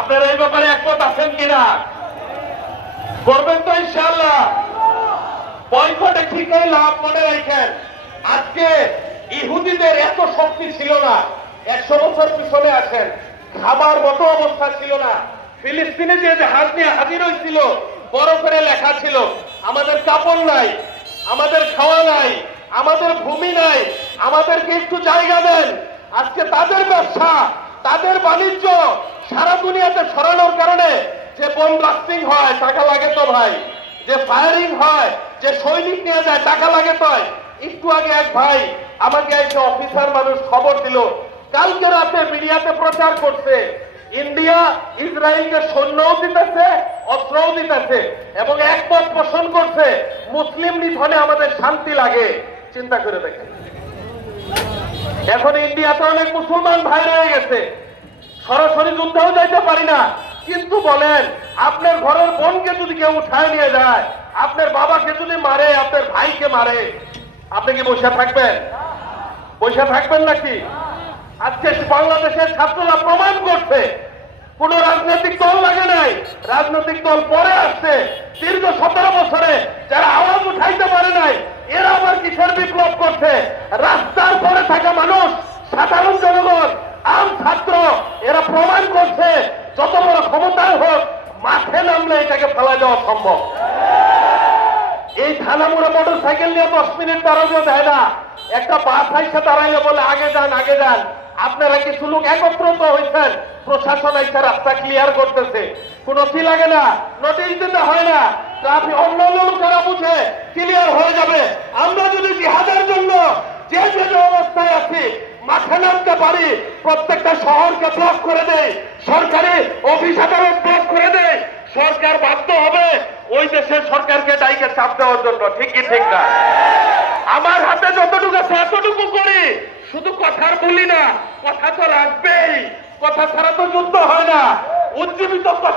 আপনারা এই ব্যাপারে একমত আছেন কিনা? করবেন তো ইনশাআল্লাহ? বয়কটে ঠিকই লাভ, মনে রাখেন। আজকে ইহুদিদের এত শক্তি ছিল না, 100 বছর পিছনে আসেন, খাবার মতো অবস্থা ছিল না। ফিলিস্তিনে যে জাহাজ নিয়ে হাজির হয়েছিল, বড় করে লেখা ছিল আমাদের কাপড় নাই, আমাদের খাওয়া নাই, আমাদের ভূমি নাই, আমাদেরকে একটু জায়গা দেন। আজকে তাদের ব্যবসা, তাদের বাণিজ্য সারা দুনিয়াতে ছড়ানোর কারণে যে বোম ব্লাস্টিং হয়, টাকা লাগে তো ভাই, যে ফায়ারিং হয়, যে সৈনিক নিয়ে যায়, টাকা লাগে তো। একটু আগে এক ভাই আমাকে একটা অফিসার মানুষ খবর দিল, কালকে রাতে মিডিয়াতে প্রচার করছে ইন্ডিয়া ইসরায়েলকে সৈন্যও দিতেছে, অস্ত্রও দিতেছে, এবং একমত পোষণ করছে মুসলিম নিধনে আমাদের শান্তি লাগে। চিন্তা করে দেখেন, এখন ইন্ডিয়াতে অনেক মুসলমান ভাই রয়ে গেছে, সরাসরি যুদ্ধেও যাইতে পারি না, কিন্তু বলেন আপনার ঘরের বোনকে যদি কেউ উঠায় নিয়ে যায়, আপনার বাবাকে যদি মারে, আপনার ভাইকে মারে, আপনি কি বসে থাকবেন? বসে থাকবেন নাকি? আজকে বাংলাদেশের ছাত্ররা প্রমাণ করছে কোন রাজনৈতিক দল লাগে নাই, রাজনৈতিক দল পরে আসছে। দীর্ঘ 17 বছরে যারা আওয়াজ উঠাইতে পারে নাই, এরা আবার কিসের বিপ্লব করছে? রাস্তার পরে থাকা মানুষ, সাধারণ জনগণ, আম ছাত্র, এরা প্রমাণ করছে যত বড় ক্ষমতায় হোক, মাঠে নামলে এটাকে ফেলা দেওয়া সম্ভব। এই থানামুড়া মোটর সাইকেল নিয়ে 10 মিনিট দাঁড়ানো দেয় না, একটা বাস আইসা দাঁড়াইলে বলে আগে যান আগে যান। আপনারা কিছু লোক একত্রিত হয়েছেন, প্রশাসন আইসা রাস্তা ক্লিয়ার করতেছে, কোনো ফি লাগে না, নোটিশ দিতে হয় না, ট্রাফিক অন্যান্য লোকেরা বুঝে ক্লিয়ার হয়ে যাবে। আমরা যদি জিহাদের জন্য যে যে অবস্থায় আছি মাঠে নামতে পারি, প্রত্যেকটা শহরকে ব্লক করে দেয়, সরকারি অফিস আদালত ব্লক করে দেয়, সরকার বাধ্য হবে ওই দেশের সরকারকে দায়ীকে চাপ দেওয়ার জন্য। ঠিক কি ঠিক না? আমার হাতে যতটুকু আছে এতটুকু করি, শুধু কথার বলি না, কথা তো রাখবেই, কথা ছাড়া তো যুদ্ধ হয় না, উজ্জীবিত কথা।